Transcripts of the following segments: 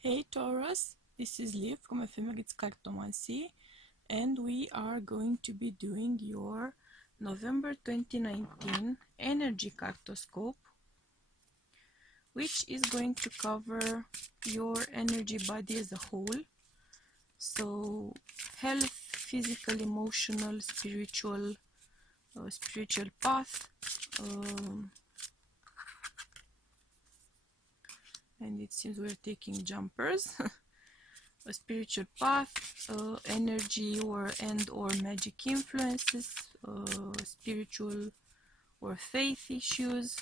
Hey Taurus, this is Liv from Ephemer's Cartomancy, and we are going to be doing your November 2019 Energy Cartoscope, which is going to cover your energy body as a whole. So, health, physical, emotional, spiritual path, and it seems we're taking jumpers. A spiritual path, energy or magic influences, spiritual or faith issues.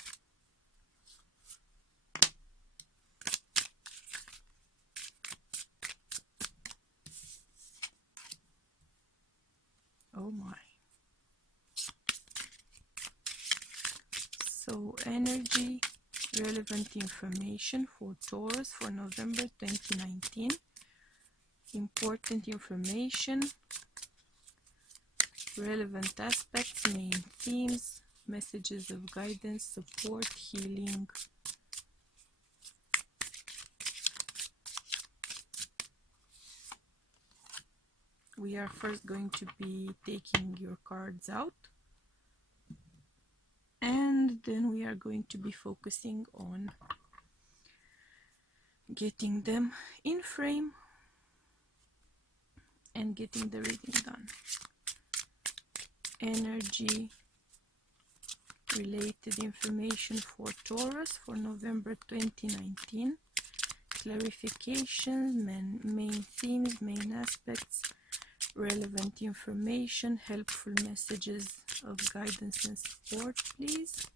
Oh my. So energy, relevant information for Taurus for November 2019. Important information, relevant aspects, main themes, messages of guidance, support, healing. We are first going to be taking your cards out, and then we are going to be focusing on getting them in frame and getting the reading done. Energy related information for Taurus for November 2019. Clarifications, main themes, main aspects, relevant information, helpful messages of guidance and support, please.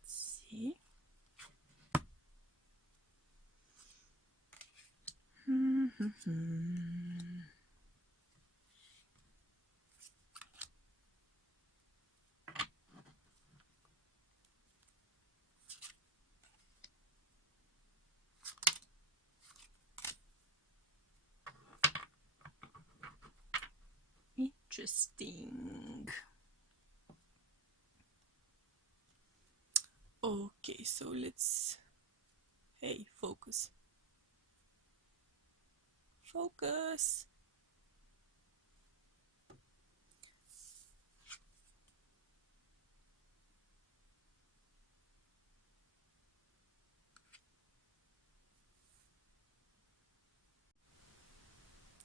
Let's see. Interesting. Okay, so let's... Hey, focus. Focus.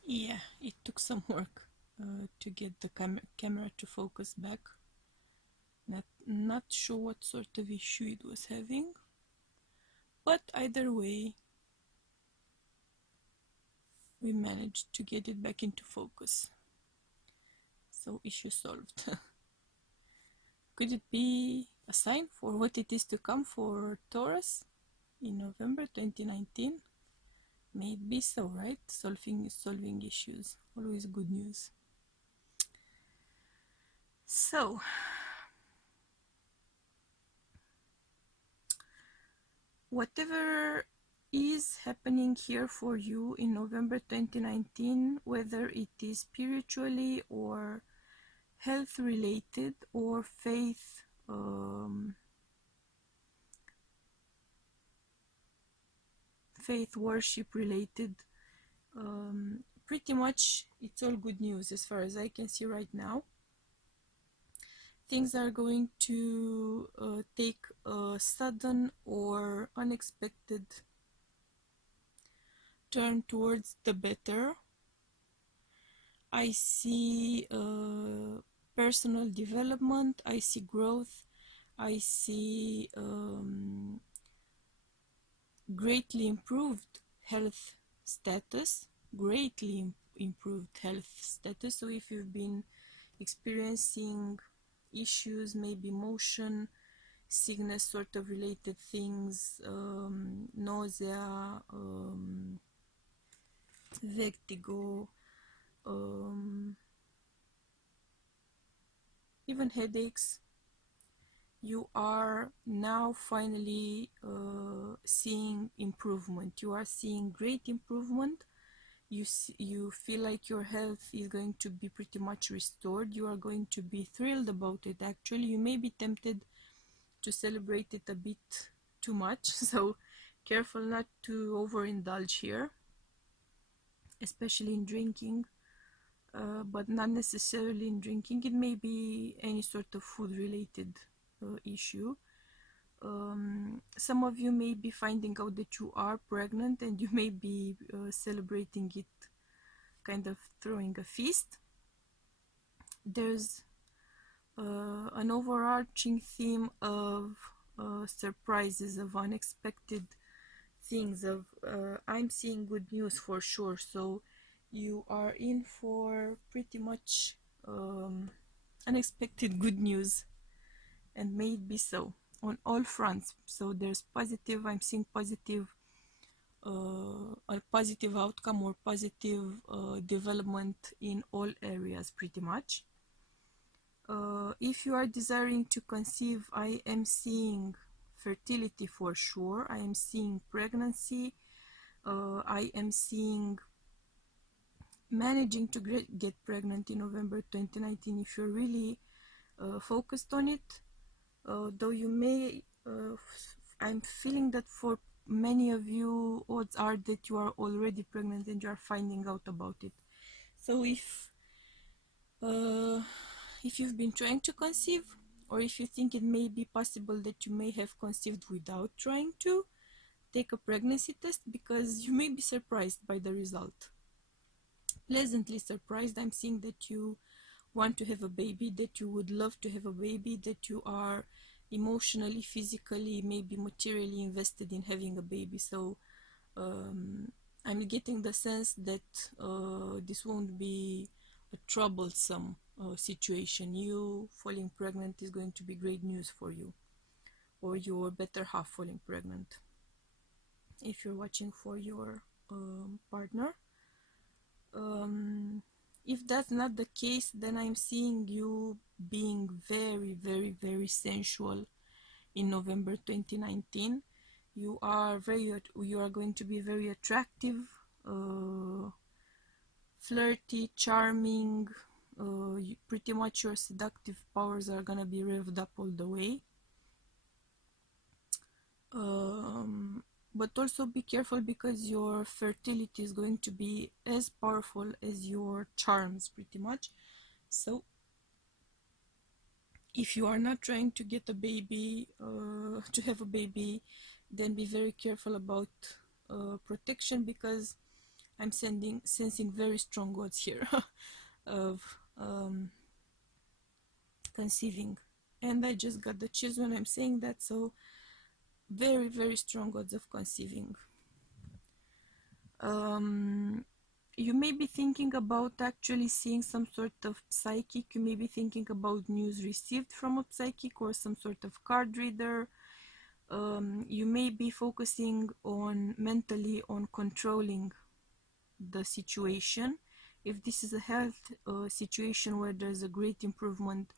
Yeah, it took some work to get the camera to focus back. Not sure what sort of issue it was having, but either way, we managed to get it back into focus. So issue solved. Could it be a sign for what it is to come for Taurus in November 2019? Maybe so, right? Solving issues, always good news. So, whatever is happening here for you in November 2019, whether it is spiritually or health related or faith worship related, pretty much it's all good news as far as I can see right now. Things are going to take a sudden or unexpected turn towards the better. I see personal development, I see growth, I see greatly improved health status, So if you've been experiencing issues, maybe motion sickness sort of related things, nausea, vertigo, even headaches, you are now finally seeing improvement. You are seeing great improvement. You feel like your health is going to be pretty much restored. You are going to be thrilled about it. Actually, you may be tempted to celebrate it a bit too much, so careful not to overindulge here, especially in drinking, but not necessarily in drinking. It may be any sort of food related issue. Some of you may be finding out that you are pregnant, and you may be celebrating it, kind of throwing a feast. There's an overarching theme of surprises, of unexpected things, of I'm seeing good news for sure. So you are in for pretty much unexpected good news, and may it be so on all fronts. So there's positive, I'm seeing positive, a positive outcome or positive development in all areas pretty much. If you are desiring to conceive, I am seeing fertility for sure. I am seeing pregnancy. I am seeing managing to get pregnant in November 2019 if you're really focused on it. Though you may, I'm feeling that for many of you, odds are that you are already pregnant and you are finding out about it. So if you've been trying to conceive, or if you think it may be possible that you may have conceived without trying to, take a pregnancy test, because you may be surprised by the result. Pleasantly surprised. I'm seeing that you want to have a baby, that you would love to have a baby, that you are emotionally, physically, maybe materially invested in having a baby. So I'm getting the sense that this won't be a troublesome situation. You falling pregnant is going to be great news for you, or your better half falling pregnant, if you're watching for your partner. If that's not the case, then I'm seeing you being very, very, very sensual in November 2019. You are going to be very attractive, flirty, charming. Pretty much your seductive powers are gonna be revved up all the way. But also be careful, because your fertility is going to be as powerful as your charms pretty much. So if you are not trying to get a baby, to have a baby, then be very careful about protection, because I'm sensing very strong odds here of conceiving. And I just got the chills when I'm saying that, so very, very strong odds of conceiving. You may be thinking about actually seeing some sort of psychic. You may be thinking about news received from a psychic or some sort of card reader. You may be focusing on mentally on controlling the situation. If this is a health situation where there's a great improvement,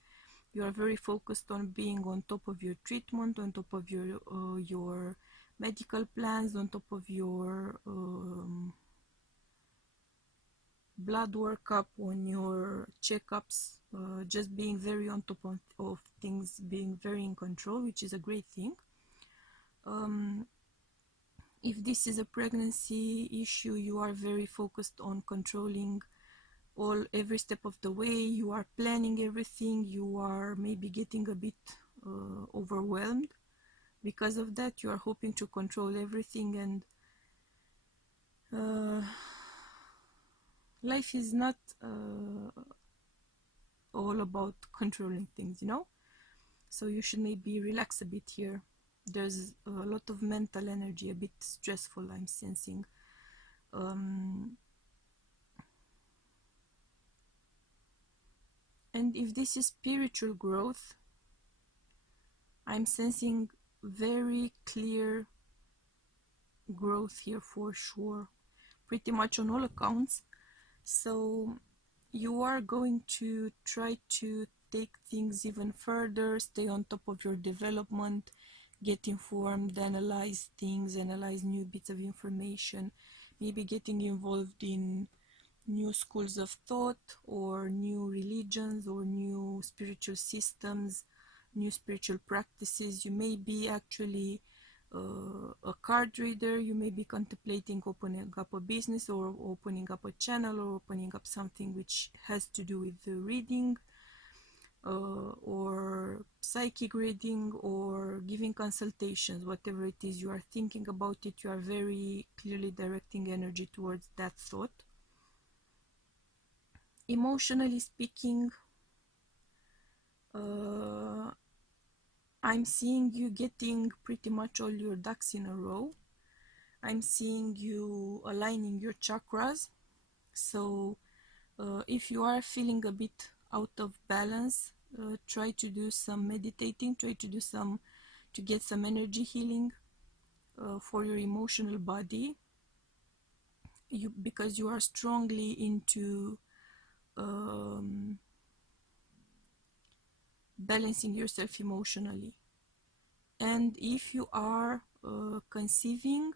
you are very focused on being on top of your treatment, on top of your medical plans, on top of your blood workup, on your checkups, just being very on top of things, being very in control, which is a great thing. If this is a pregnancy issue, you are very focused on controlling every step of the way. You are planning everything. You are maybe getting a bit overwhelmed. Because of that, you are hoping to control everything, and life is not all about controlling things, you know? So you should maybe relax a bit here. There's a lot of mental energy, a bit stressful, I'm sensing. And if this is spiritual growth, I'm sensing very clear growth here for sure, pretty much on all accounts. So you are going to try to take things even further, stay on top of your development, get informed, analyze things, analyze new bits of information, maybe getting involved in new schools of thought or new religions or new spiritual systems, new spiritual practices. You may be actually a card reader, you may be contemplating opening up a business or opening up a channel or opening up something which has to do with the reading or psychic reading or giving consultations. Whatever it is you are thinking about it, you are very clearly directing energy towards that thought. Emotionally speaking, I'm seeing you getting pretty much all your ducks in a row. I'm seeing you aligning your chakras. So if you are feeling a bit out of balance, try to do some meditating, try to do some, to get some energy healing for your emotional body, because you are strongly into balancing yourself emotionally. And if you are conceiving,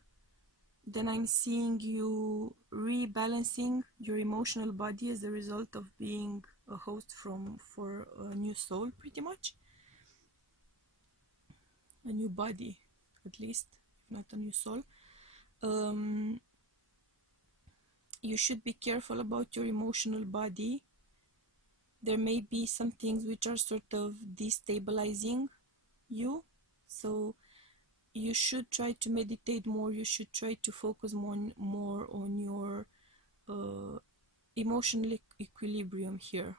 then I'm seeing you rebalancing your emotional body as a result of being a host for a new soul, pretty much. A new body, at least, if not a new soul. You should be careful about your emotional body. There may be some things which are sort of destabilizing you, so you should try to meditate more. You should try to focus more on your emotional equilibrium here.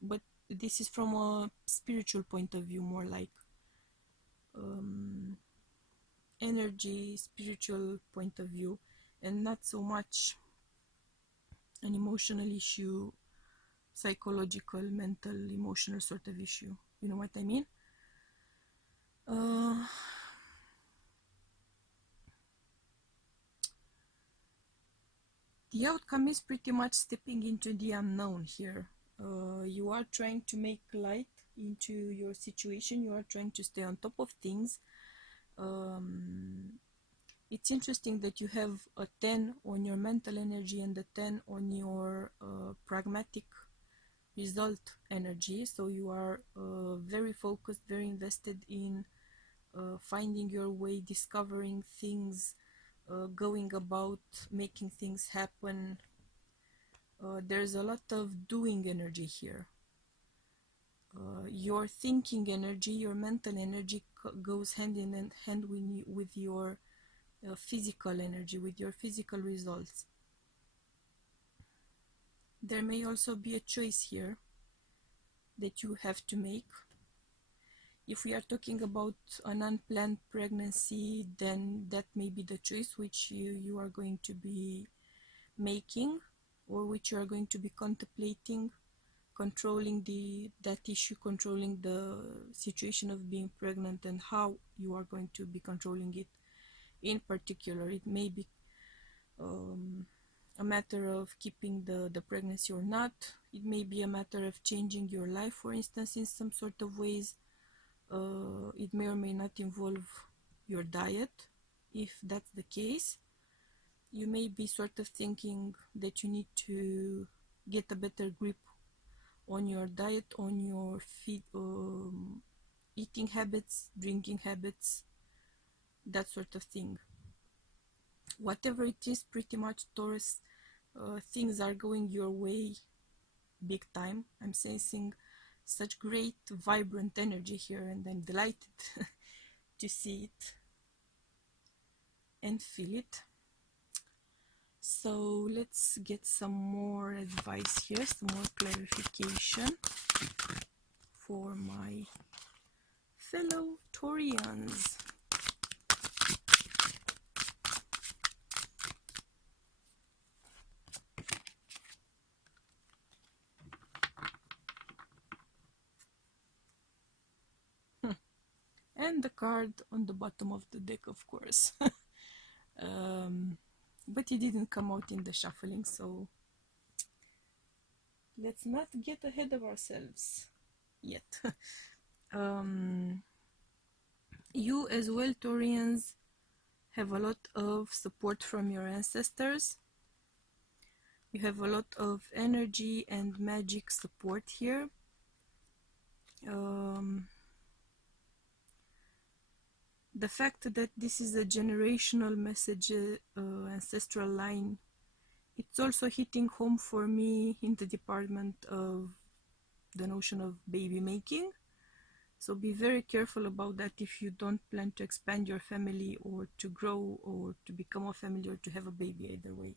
But this is from a spiritual point of view, more like energy, spiritual point of view, and not so much an emotional issue, psychological, mental, emotional sort of issue. You know what I mean? The outcome is pretty much stepping into the unknown here. You are trying to make light into your situation. You are trying to stay on top of things. It's interesting that you have a 10 on your mental energy and a 10 on your pragmatic result energy. So you are very focused, very invested in finding your way, discovering things, going about making things happen. There's a lot of doing energy here. Your thinking energy, your mental energy goes hand in hand with your physical energy, with your physical results. There may also be a choice here that you have to make. If we are talking about an unplanned pregnancy, then that may be the choice which you are going to be making, or which you are going to be contemplating, controlling that issue, controlling the situation of being pregnant, and how you are going to be controlling it. In particular, it may be a matter of keeping the pregnancy or not. It may be a matter of changing your life, for instance, in some sort of ways. It may or may not involve your diet. If that's the case, you may be sort of thinking that you need to get a better grip on your diet, on your eating habits, drinking habits, that sort of thing. Whatever it is, pretty much, Taurus, things are going your way big time. I'm sensing such great vibrant energy here, and I'm delighted to see it and feel it. So let's get some more advice here, some more clarification for my fellow Taurians. And the card on the bottom of the deck, of course. But it didn't come out in the shuffling, so let's not get ahead of ourselves. yet. You as well, Taurians, have a lot of support from your ancestors. You have a lot of energy and magic support here. The fact that this is a generational message, ancestral line, it's also hitting home for me in the department of the notion of baby making. So be very careful about that if you don't plan to expand your family or to grow or to become a family or to have a baby, either way.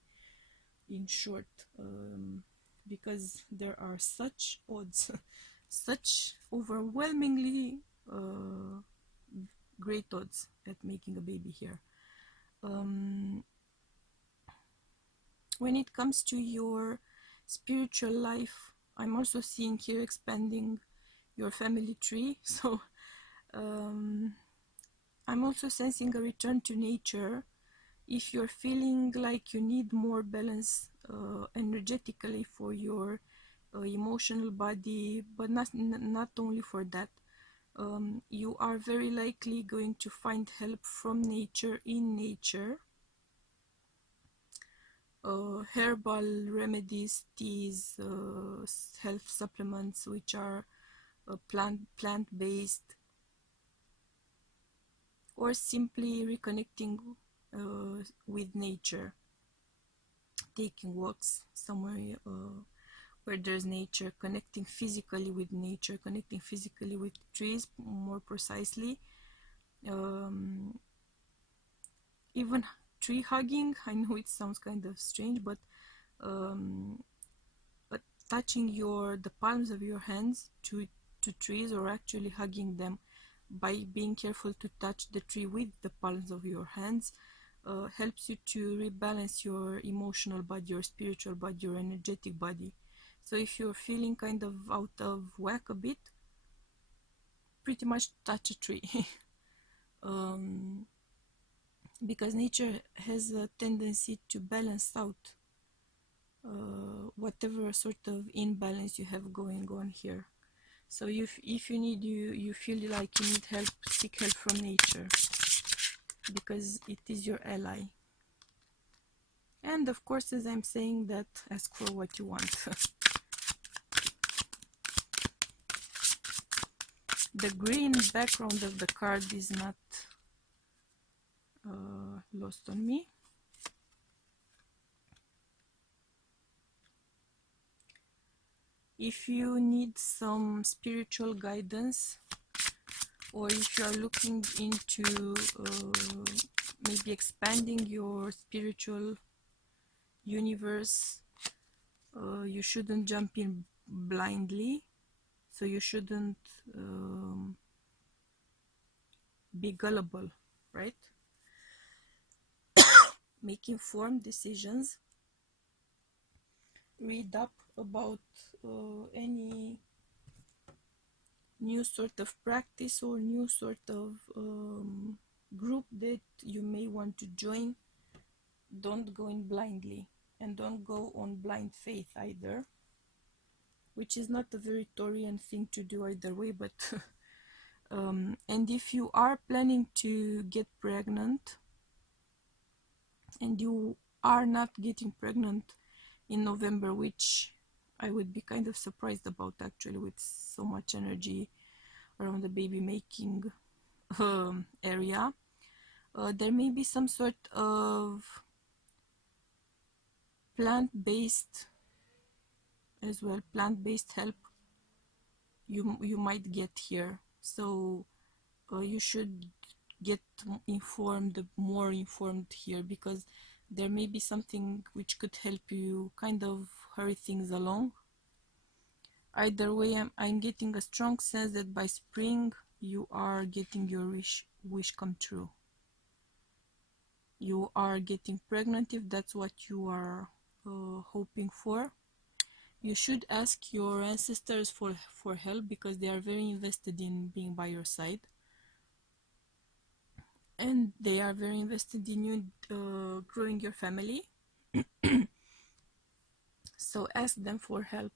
In short, because there are such odds, such overwhelmingly great odds at making a baby here. When it comes to your spiritual life, I'm also seeing here expanding your family tree. So I'm also sensing a return to nature. If you're feeling like you need more balance energetically for your emotional body, but not only for that, you are very likely going to find help from nature, in nature. Herbal remedies, teas, health supplements which are plant-based, or simply reconnecting with nature, taking walks somewhere where there's nature, connecting physically with nature, connecting physically with trees, more precisely. Even tree hugging, I know it sounds kind of strange, but touching the palms of your hands to trees, or actually hugging them by being careful to touch the tree with the palms of your hands, helps you to rebalance your emotional body, your spiritual body, your energetic body. So if you're feeling kind of out of whack a bit, pretty much touch a tree. Because nature has a tendency to balance out whatever sort of imbalance you have going on here. So if you feel like you need help, seek help from nature, because it is your ally. And of course, as I'm saying that, ask for what you want. The green background of the card is not lost on me. If you need some spiritual guidance, or if you are looking into maybe expanding your spiritual universe, you shouldn't jump in blindly. So you shouldn't be gullible, right? Make informed decisions. Read up about any new sort of practice or new sort of group that you may want to join. Don't go in blindly, and don't go on blind faith either, which is not a very Taurian thing to do either way. But and if you are planning to get pregnant and you are not getting pregnant in November, which I would be kind of surprised about actually, with so much energy around the baby making area, there may be some sort of plant-based as well, plant-based help you might get here. So you should get more informed here, because there may be something which could help you kind of hurry things along. Either way, I'm getting a strong sense that by spring you are getting your wish come true. You are getting pregnant if that's what you are hoping for. You should ask your ancestors for help, because they are very invested in being by your side, and they are very invested in you growing your family. So ask them for help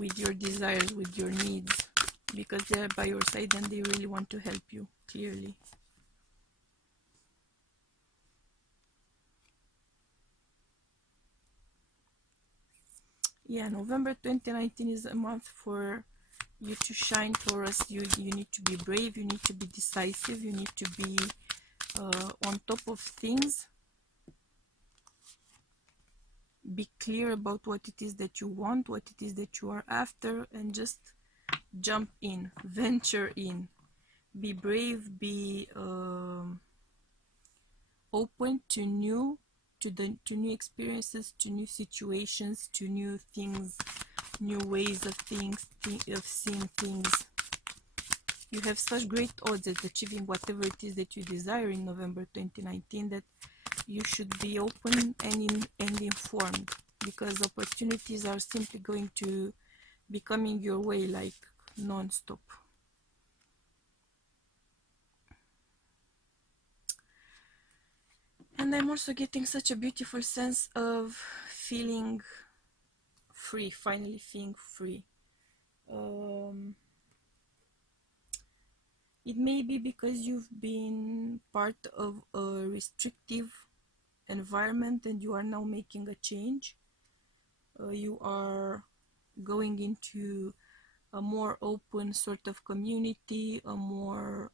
with your desires, with your needs, because they're by your side and they really want to help you, clearly. Yeah, November 2019 is a month for you to shine, Taurus. You need to be brave, you need to be decisive, you need to be on top of things. Be clear about what it is that you want, what it is that you are after, and just jump in, venture in. Be brave, be open to new experiences, to new situations, to new things, new ways of things, of seeing things. You have such great odds at achieving whatever it is that you desire in November 2019 that you should be open and informed, because opportunities are simply going to be coming your way like non-stop. And I'm also getting such a beautiful sense of feeling free, finally feeling free. It may be because you've been part of a restrictive environment and you are now making a change. You are going into a more open sort of community, a more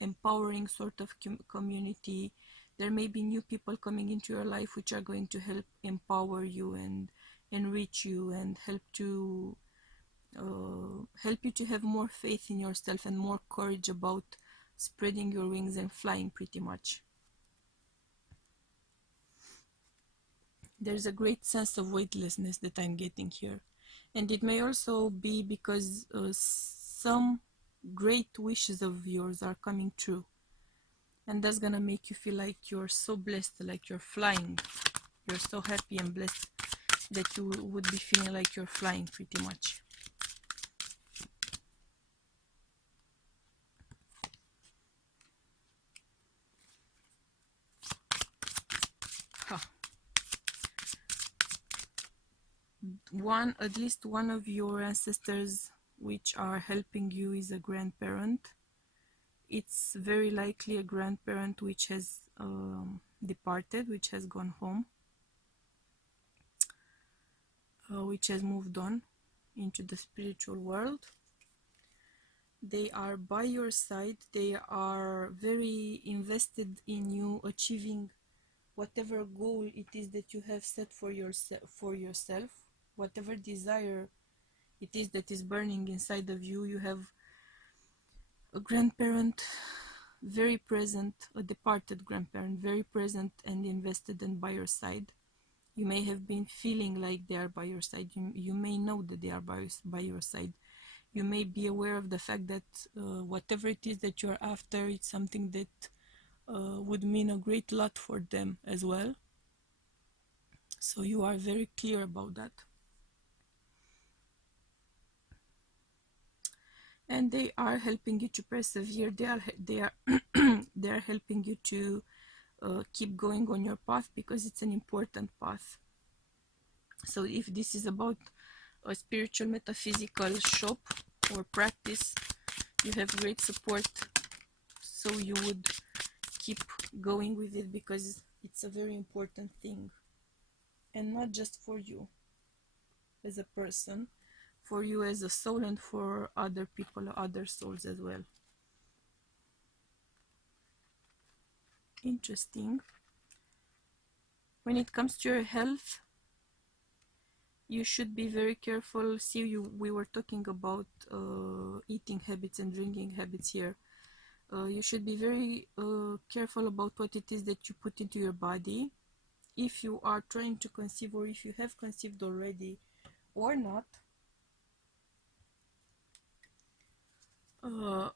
empowering sort of community. There may be new people coming into your life which are going to help empower you and enrich you and help you to have more faith in yourself and more courage about spreading your wings and flying, pretty much. There's a great sense of weightlessness that I'm getting here. And it may also be because some great wishes of yours are coming true. And that's gonna make you feel like you're so blessed, like you're flying. You're so happy and blessed that you would be feeling like you're flying, pretty much. Huh. At least one of your ancestors which are helping you is a grandparent. It's very likely a grandparent which has departed, which has gone home, which has moved on into the spiritual world. They are by your side. They are very invested in you achieving whatever goal it is that you have set for yourself, whatever desire it is that is burning inside of you. You have a grandparent very present, a departed grandparent, very present and invested and by your side. You may have been feeling like they are by your side. You may know that they are by your side. You may be aware of the fact that whatever it is that you're after, it's something that would mean a great lot for them as well. So you are very clear about that. And they are helping you to persevere. They are helping you to keep going on your path, because it's an important path. So if this is about a spiritual metaphysical shop or practice, you have great support, so you would keep going with it, because it's a very important thing, and not just for you as a person, for you as a soul, and for other people, other souls as well. Interesting. When it comes to your health, you should be very careful. See, we were talking about eating habits and drinking habits here. You should be very careful about what it is that you put into your body. If you are trying to conceive, or if you have conceived already or not,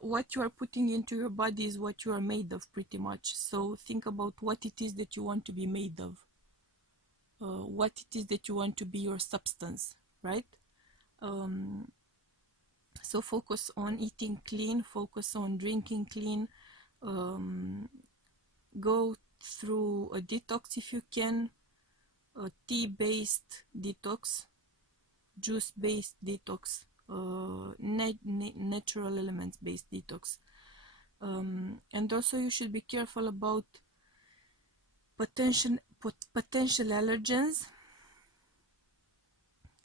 what you are putting into your body is what you are made of, pretty much. So think about what it is that you want to be made of. What it is that you want to be your substance, right? So focus on eating clean, focus on drinking clean, go through a detox if you can, a tea-based detox, juice-based detox, natural elements-based detox. And also you should be careful about potential allergens.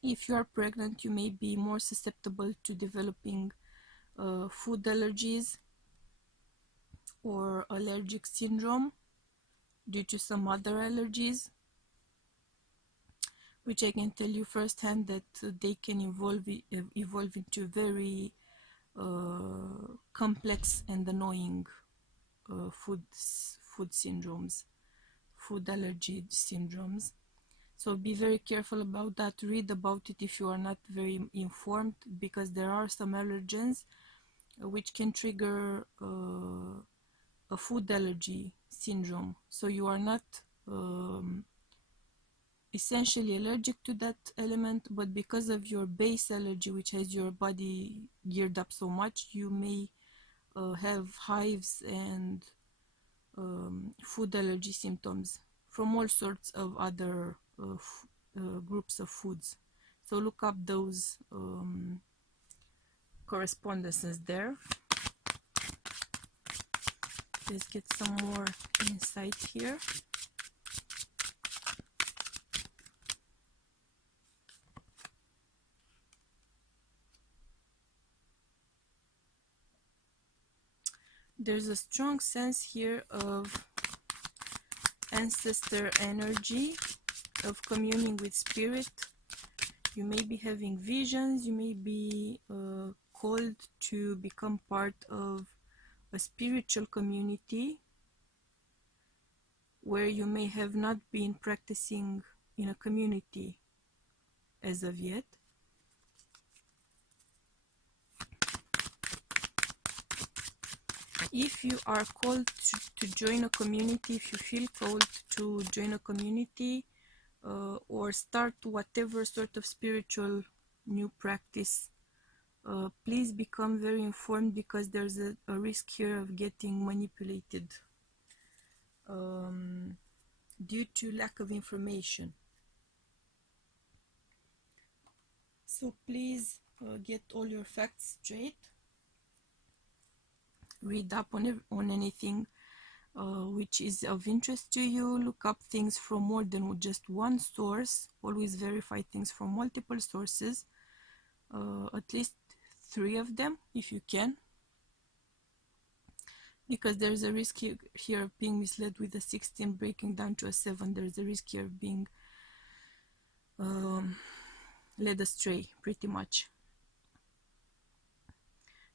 If you are pregnant, you may be more susceptible to developing food allergies or allergic syndrome due to some other allergies, which I can tell you firsthand that they can evolve into very complex and annoying food syndromes, food allergy syndromes. So be very careful about that. Read about it if you are not very informed, because there are some allergens which can trigger a food allergy syndrome. So you are not essentially allergic to that element, but because of your base allergy, which has your body geared up so much, you may have hives and food allergy symptoms from all sorts of other groups of foods. So look up those correspondences there. Let's get some more insight here. There's a strong sense here of ancestor energy, of communing with spirit. You may be having visions, you may be called to become part of a spiritual community where you may have not been practicing in a community as of yet. If you are called to join a community, if you feel called to join a community or start whatever sort of spiritual new practice, please become very informed, because there's a risk here of getting manipulated due to lack of information. So please get all your facts straight. Read up on anything which is of interest to you. Look up things from more than just one source. Always verify things from multiple sources, at least 3 of them if you can, because there's a risk here of being misled with a 16 breaking down to a 7. There's a risk here of being led astray, pretty much.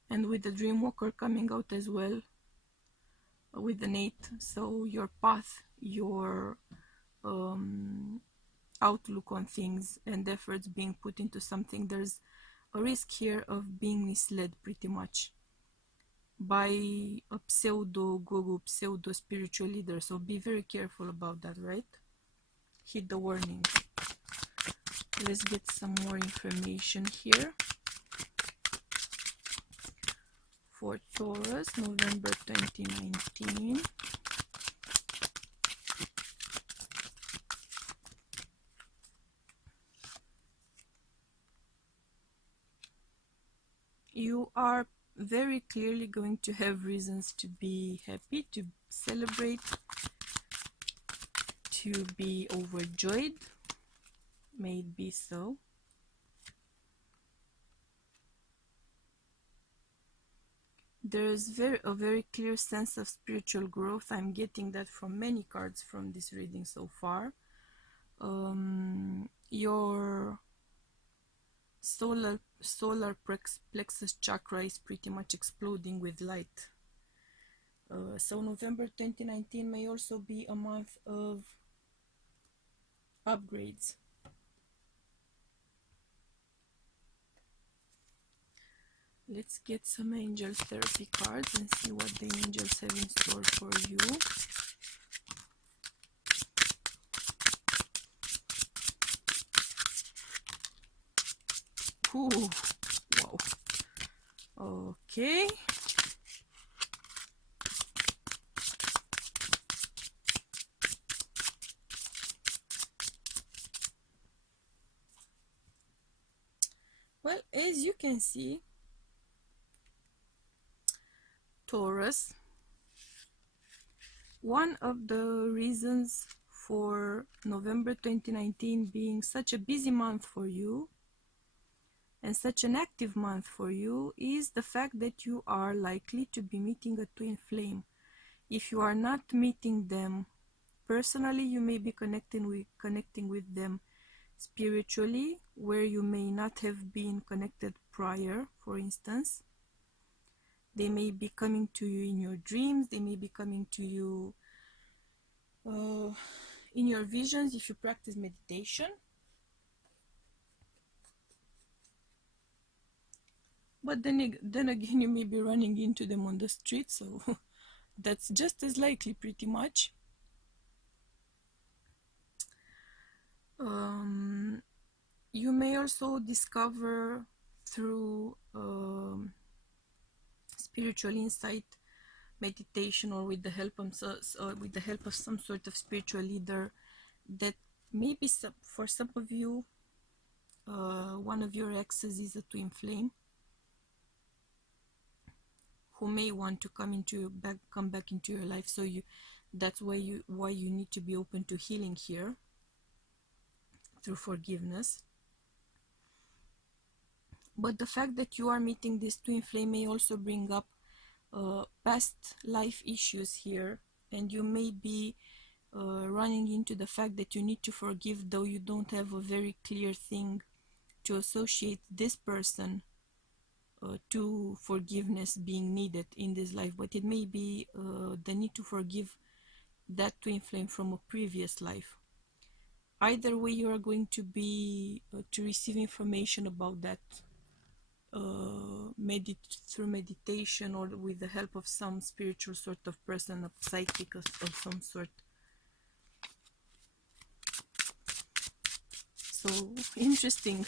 And with the dream walker coming out as well, with an 8, so your path, your outlook on things and efforts being put into something, there's a risk here of being misled pretty much by a pseudo guru, pseudo spiritual leader. So be very careful about that, right? Heed the warning. Let's get some more information here for Taurus, November 2019. You are very clearly going to have reasons to be happy, to celebrate, to be overjoyed. May it be so. There's a very clear sense of spiritual growth. I'm getting that from many cards from this reading so far. Your solar plexus chakra is pretty much exploding with light. So November 2019 may also be a month of upgrades. Let's get some angel therapy cards and see what the angels have in store for you. Ooh, wow. Okay. Well, as you can see, Taurus, one of the reasons for November 2019 being such a busy month for you and such an active month for you is the fact that you are likely to be meeting a twin flame. If you are not meeting them personally, you may be connecting with them spiritually, where you may not have been connected prior. For instance, they may be coming to you in your dreams, they may be coming to you in your visions if you practice meditation. But then again, you may be running into them on the street, so that's just as likely, pretty much. You may also discover through spiritual insight, meditation, or with the help of some sort of spiritual leader, that maybe for some of you, one of your exes is a twin flame who may want to come back into your life. So that's why you need to be open to healing here through forgiveness. But the fact that you are meeting this twin flame may also bring up past life issues here, and you may be running into the fact that you need to forgive, though you don't have a very clear thing to associate this person to forgiveness being needed in this life. But it may be the need to forgive that twin flame from a previous life. Either way, you are going to be to receive information about that through meditation or with the help of some spiritual sort of person, a psychic of some sort. So interesting.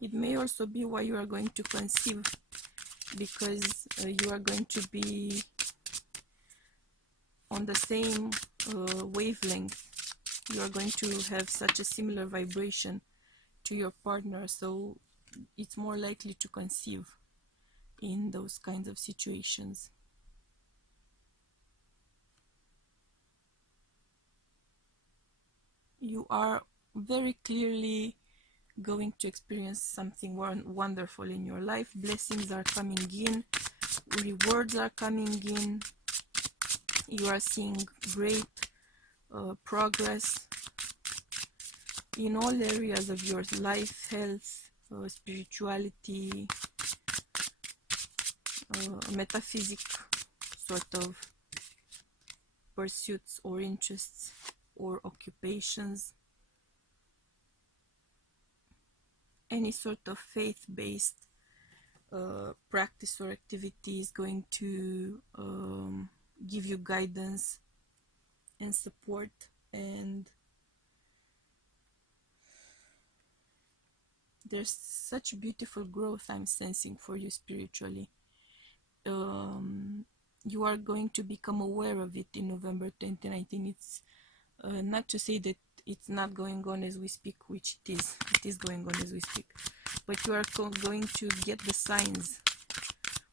It may also be why you are going to conceive, because you are going to be on the same wavelength. You are going to have such a similar vibration to your partner, so it's more likely to conceive in those kinds of situations. You are very clearly going to experience something wonderful in your life. Blessings are coming in, rewards are coming in. You are seeing great progress in all areas of your life: health, spirituality, metaphysic sort of pursuits or interests or occupations. Any sort of faith-based practice or activity is going to give you guidance and support, and there's such beautiful growth I'm sensing for you spiritually. You are going to become aware of it in November 2019. It's not to say that it's not going on as we speak, which it is going on as we speak, but you are going to get the signs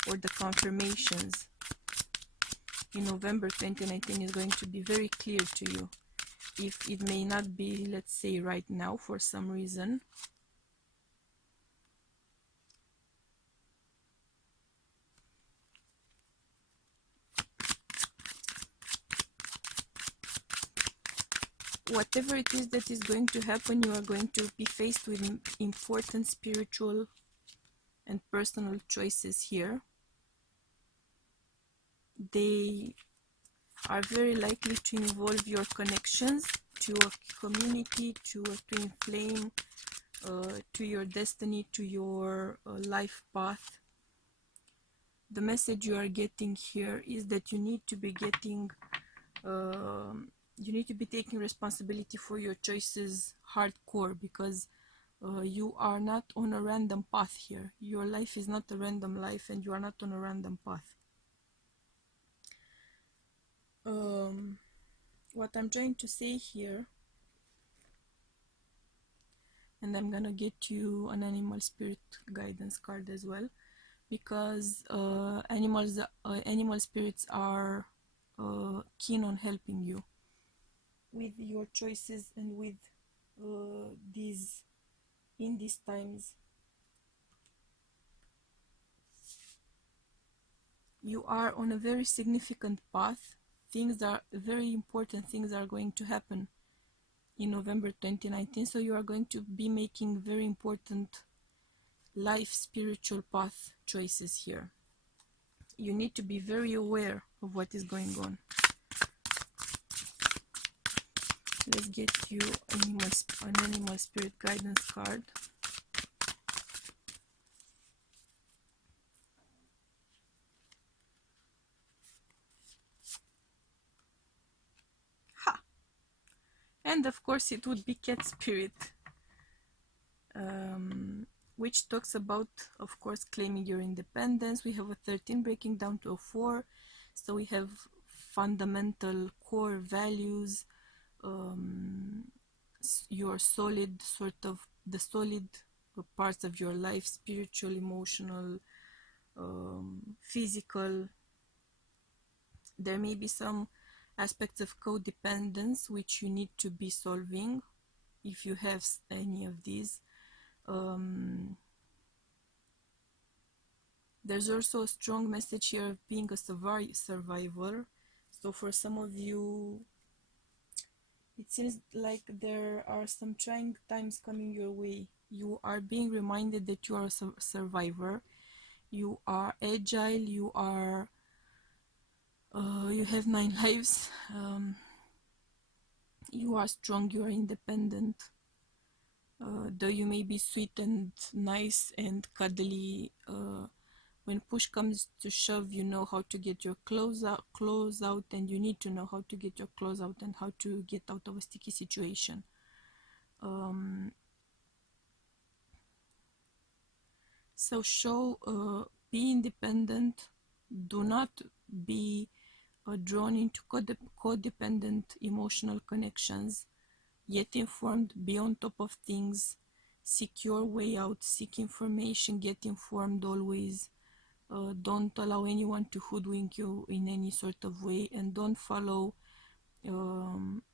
or the confirmations in November 2019 is going to be very clear to you. If it may not be, let's say, right now for some reason, whatever it is that is going to happen, you are going to be faced with important spiritual and personal choices here. They are very likely to involve your connections to a community, to a twin flame, to your destiny, to your life path. The message you are getting here is that you need to be taking responsibility for your choices hardcore, because you are not on a random path here. Your life is not a random life, and you are not on a random path. What I'm trying to say here and I'm gonna get you an animal spirit guidance card as well, because animal spirits are keen on helping you with your choices and with these in these times. You are on a very significant path. Things are very important, things are going to happen in November 2019, so you are going to be making very important life spiritual path choices here. You need to be very aware of what is going on. Let's get you an animal spirit guidance card. Ha! And of course it would be cat spirit, which talks about, of course, claiming your independence. We have a 13 breaking down to a 4, so we have fundamental core values, your solid, sort of the solid parts of your life, spiritual, emotional, physical. There may be some aspects of codependence which you need to be solving if you have any of these. There's also a strong message here of being a survivor. So for some of you, it seems like there are some trying times coming your way. You are being reminded that you are a survivor. You are agile. You are. You have 9 lives. You are strong. You are independent. Though you may be sweet and nice and cuddly, when push comes to shove, you know how to get your clothes out, and you need to know how to get your clothes out and how to get out of a sticky situation. So be independent. Do not be drawn into codependent emotional connections. Get informed, be on top of things, seek your way out, seek information, get informed always. Don't allow anyone to hoodwink you in any sort of way, and don't follow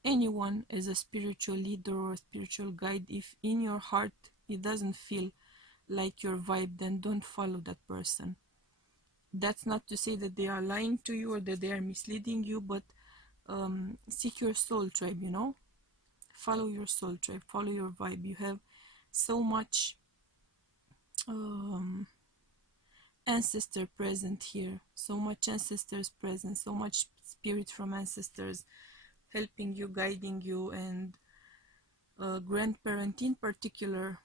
anyone as a spiritual leader or a spiritual guide. If in your heart it doesn't feel like your vibe, then don't follow that person. That's not to say that they are lying to you or that they are misleading you, but seek your soul tribe, you know? Follow your soul tribe, follow your vibe. You have so much ancestor present here, so much ancestors present, so much spirit from ancestors helping you, guiding you, and a grandparent in particular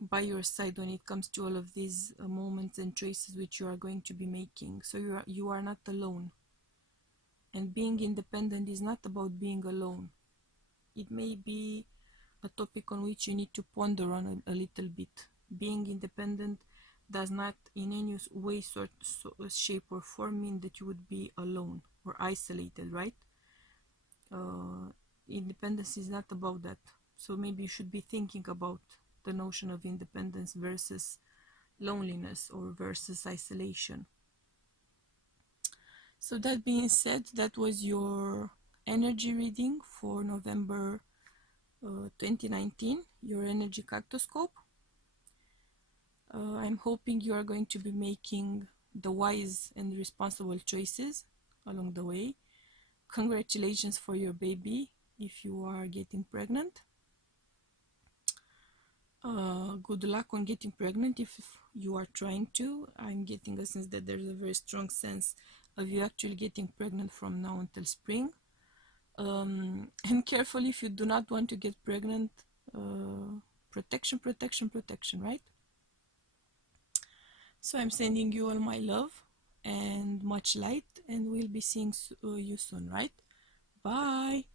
by your side when it comes to all of these moments and choices which you are going to be making. So you are not alone, and being independent is not about being alone. It may be a topic on which you need to ponder on a little bit. Being independent does not in any way, shape or form mean that you would be alone or isolated, right? Independence is not about that. So maybe you should be thinking about the notion of independence versus loneliness or versus isolation. So that being said, that was your energy reading for November 2019, your energy cartoscope. I'm hoping you are going to be making the wise and responsible choices along the way. Congratulations for your baby if you are getting pregnant. Good luck on getting pregnant if you are trying to. I'm getting a sense that there's a very strong sense of you actually getting pregnant from now until spring. And careful if you do not want to get pregnant. Protection, right? So I'm sending you all my love and much light, and we'll be seeing you soon, right? Bye.